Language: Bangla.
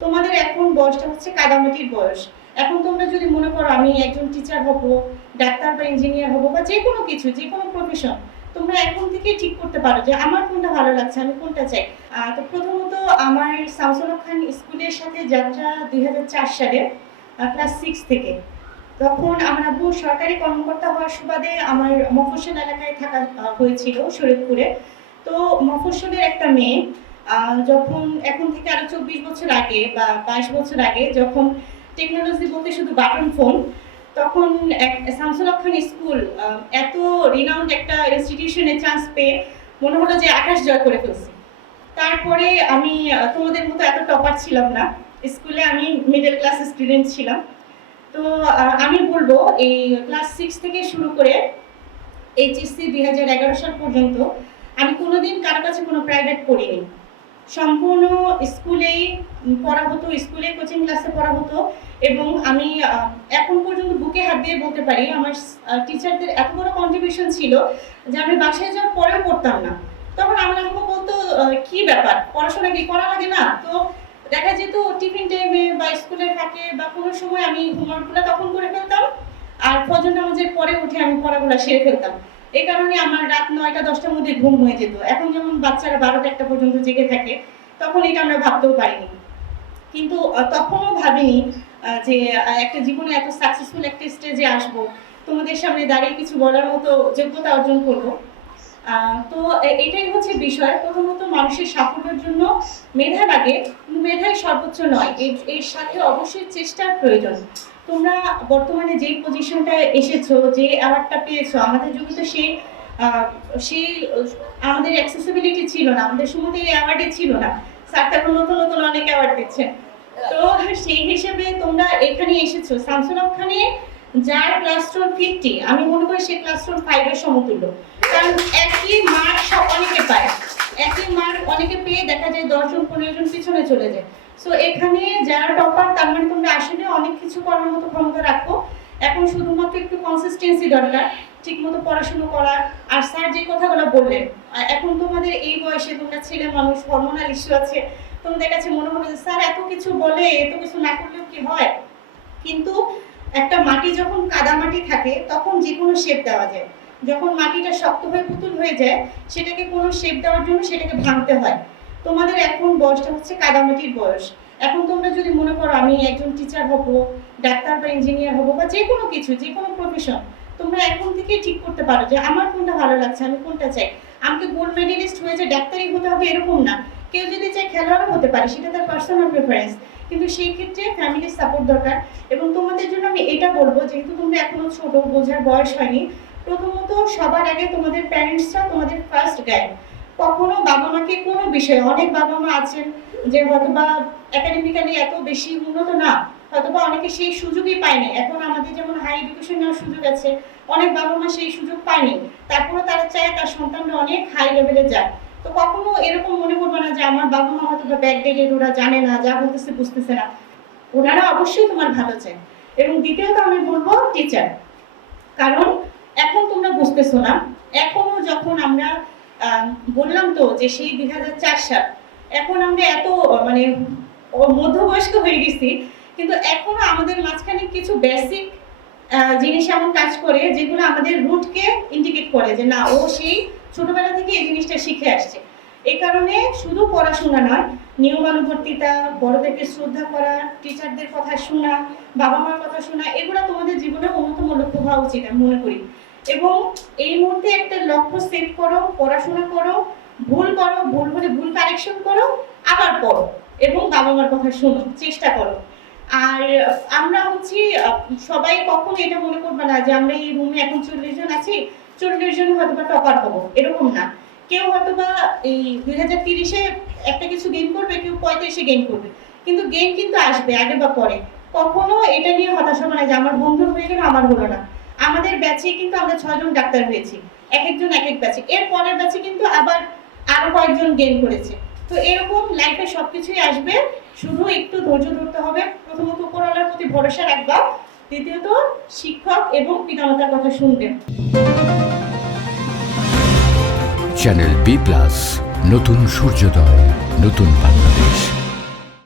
তোমাদের এখন বয়সটা হচ্ছে কাদামাটির বয়স। এখন তোমরা যদি মনে করো আমি একজন টিচার হব, ডাক্তার বা ইঞ্জিনিয়ার হব বা যে কোনো কিছু, যে কোনো প্রফেশন, তোমরা এখন থেকেই ঠিক করতে পারো যে আমার কোনটা ভালো লাগছে, আমি কোনটা চাই। তো প্রথমত আমার শামসুল হক খান স্কুলের সাথে যাত্রা 2004 সালে, ক্লাস 6 থেকে। তখন আমার আব্বু সরকারি কর্মকর্তা হওয়ার সুবাদে আমার মফস্বল এলাকায় থাকা হয়েছিল, শরীয়তপুরে। তো মফস্বলের একটা মেয়ে যখন এখন থেকে আরো 24 বছর আগে বা 22 বছর আগে, যখন টেকনোলজি বলতে শুধু বাটন ফোন, তখন শামসুল হক খান স্কুল এত রিনাউন্ড একটা ইনস্টিটিউশনে চান্স পেয়ে মনে হলো যে আকাশ জয় করে ফেলছি। তারপরে আমি তোমাদের মতো এত টপার ছিলাম না স্কুলে, আমি মিডল ক্লাস স্টুডেন্ট ছিলাম। তো আমি বলবো এই ক্লাস 6 থেকে শুরু করে এইচএসসি 2011 সাল পর্যন্ত আমি কোনোদিন কারো কাছে কোনো প্রাইভেট পড়িনি। সম্পূর্ণ স্কুলেই পড়া হতো, স্কুলে কোচিং ক্লাসে পড়া হতো। এবং আমি এখন পর্যন্ত বুকে হাত দিয়ে বলতে পারি আমার টিচারদের এত বড় কন্ট্রিবিউশন ছিল যে আমি বাসায় যাওয়ার পরেও পড়তাম না। তখন আমার আম্মু বলতো কি ব্যাপার, পড়াশোনা কি করা লাগে না? তো দেখা যেত টিফিন টাইমে বা স্কুলের ফাঁকে বা কোনো সময় আমি হোমওয়ার্কগুলো তখন করে ফেলতাম, আর ফজর নামাজের পরে উঠে আমি পড়াগুলো সেরে ফেলতাম। এই কারণে আমার রাত 9টা 10টার মধ্যে ঘুম হয়ে যেত। এখন যেমন বাচ্চারা 12টা 1টা পর্যন্ত জেগে থাকে, তখন এটা আমরা ভাবতেও পারিনি। কিন্তু তখনও ভাবিনি যে একটা জীবনে এত সাকসেসফুল একটা স্টেজে আসবো, তোমাদের সামনে দাঁড়িয়ে কিছু বলার মতো যোগ্যতা অর্জন করব। তো এটাই হচ্ছে বিষয়। প্রথমত মানুষের সাফল্যের জন্য মেধা লাগে, কিন্তু মেধাই সর্বোচ্চ নয়, এর সাথে অবশ্যই চেষ্টার প্রয়োজন। তোমরা বর্তমানে যেই পজিশনটায় এসেছো, যে অ্যাওয়ার্ডটা পেয়েছো, আমাদের যুগে তো সেই আমাদের অ্যাক্সেসিবিলিটি ছিল না, আমাদের সময় এই অ্যাওয়ার্ডে ছিল না। স্যার এখন নতুন নতুন অনেক অ্যাওয়ার্ড দিচ্ছেন। তো সেই হিসেবে তোমরা এখানে এসেছো। শামসুল হক খানে যার ক্লাসরুম 50, আমি মনে করি সে ক্লাসরুম 5 এর সমতুল্য। কারণ একই মার্ক সব অনেকে পায়, একই মার্ক অনেকে পেয়ে দেখা যায় 10 জন 15 জন পিছনে চলে যায়। সো এখানে যারা টপার, তার মানে তোমরা আসলে অনেক কিছু করার মতো ক্ষমতা রাখো। এখন শুধুমাত্র একটু কনসিস্টেন্সি দরকার, ঠিকমতো পড়াশোনা করা। আর স্যার যে কথাগুলো বললেন, এখন তোমাদের এই বয়সে তোমরা ছেলে মানুষ, হরমোনাল ইস্যু আছে, তোমাদের কাছে মনে হবে যে স্যার এত কিছু বলে, এত কিছু না করলেও কি হয়। কিন্তু একটা মাটি যখন কাদা মাটি থাকে তখন যে কোনো শেপ দেওয়া যায়। যখন মাটিটা শক্ত হয়ে পুতুল হয়ে যায়, সেটাকে কোনো শেপ দেওয়ার জন্য সেটাকে ভাঙতে হয়। তোমাদের এখন বয়সটা হচ্ছে কাদামাটির বয়স। এখন তোমরা যদি মনে করো আমি একজন টিচার হব, ডাক্তার বা ইঞ্জিনিয়ার হব বা যে কোনো কিছু, যে কোনো প্রফেশন, তোমরা এখন থেকে ঠিক করতে পারো যে আমার কোনটা ভালো লাগছে, আমি কোনটা চাই। আমাকে গোল্ড মেডেলিস্ট হয়ে যে ডাক্তারই হতে হবে এরকম না। কেউ যদি চায় খেলোয়াড়ও হতে পারে, সেটা তার পার্সোনাল প্রেফারেন্স। কিন্তু সেই ক্ষেত্রে ফ্যামিলির সাপোর্ট দরকার। এবং তোমাদের জন্য আমি এটা বলবো, যেহেতু তোমরা এখনো ছোট, বোঝার বয়স হয়নি, প্রথমত সবার আগে তোমাদের প্যারেন্টসরা তোমাদের ফার্স্ট গাইড। কখনো বাবা মাকে কোনো বিষয়ে, অনেক বাবা মা আছেন যে হয়তোবা একাডেমিক্যালি এত বেশি উন্নত না, হয়তোবা অনেকে সেই সুযোগই পায়নি। এখন আমাদের যেমন হাই এডুকেশন নেওয়ার সুযোগ আছে, অনেক বাবা মা সেই সুযোগ পায়নি, তারপরেও তারা চায় তার সন্তানরা অনেক হাই লেভেলে যায়। তো কখনো এরকম মনে করবে না যে আমার বাবা মা হয়তো ব্যাকডেটেড, ওরা জানে না, যা বলতেছে বুঝতেছে না। ওনারা অবশ্যই তোমার ভালো চায়। এবং দ্বিতীয়ত আমি বলবো টিচার, কারণ এখন তোমরা বুঝতেছো না। এখনো যখন আমরা বললাম তো যে সেই 2004 সাল, এখন আমরা এত মানে মধ্যবয়স্ক হয়ে গেছি, কিন্তু এখনো আমাদের মাঝখানে কিছু বেসিক জিনিস এমন কাজ করে যেগুলো আমাদের রুটকে ইন্ডিকেট করে যে না, ও সেই ছোটবেলা থেকে এই জিনিসটা শিখে আসছে। এই কারণে শুধু পড়াশোনা নয়, নিয়মানুবর্তিতা, বড়দেরকে শ্রদ্ধা করা, টিচারদের কথা শোনা, বাবা মার কথা শোনা, এগুলো তোমাদের জীবনের অন্যতম লক্ষ্য হওয়া উচিত আমি মনে করি। এবং এই মুহূর্তে একটা লক্ষ্য সেট করো, পড়াশোনা করো, ভুল করো, ভুল হলে ভুল কারেকশন করো, আবার পড়ো এবং বাবা মার কথা শোনো, চেষ্টা করো। আর আমরা হচ্ছি সবাই কখনো এটা মনে করবে না যে আমরা এই রুমে এখন 40 জন আছি, 40 জন হয়তো বা টপার হবো, এরকম না। কেউ হয়তো বা এই 2030-এ একটা কিছু গেইন করবে, কেউ 35-এ গেইন করবে, কিন্তু গেইন কিন্তু আসবে আগে বা পরে। কখনো এটা নিয়ে হতাশ হবে না যে আমার বন্ধু হয়ে গেল, আমার হলো না। আমাদের ব্যাচে কিন্তু আমরা 6 জন ডাক্তার হয়েছি, এক একজন এক এক ব্যাচে। এর পরের ব্যাচে কিন্তু আবার আরো কয়েকজন গেইন করেছে। তো এরকম লাইফে সবকিছুই আসবে, শুধু একটু ধৈর্য ধরতে হবে। প্রথমত উপরওয়ালার প্রতি ভরসা রাখবা, দ্বিতীয়ত শিক্ষক এবং পিতামাতার কথা শুনবেন। চ্যানেল বি প্লাস, নতুন সূর্যোদয়, নতুন বাংলাদেশ।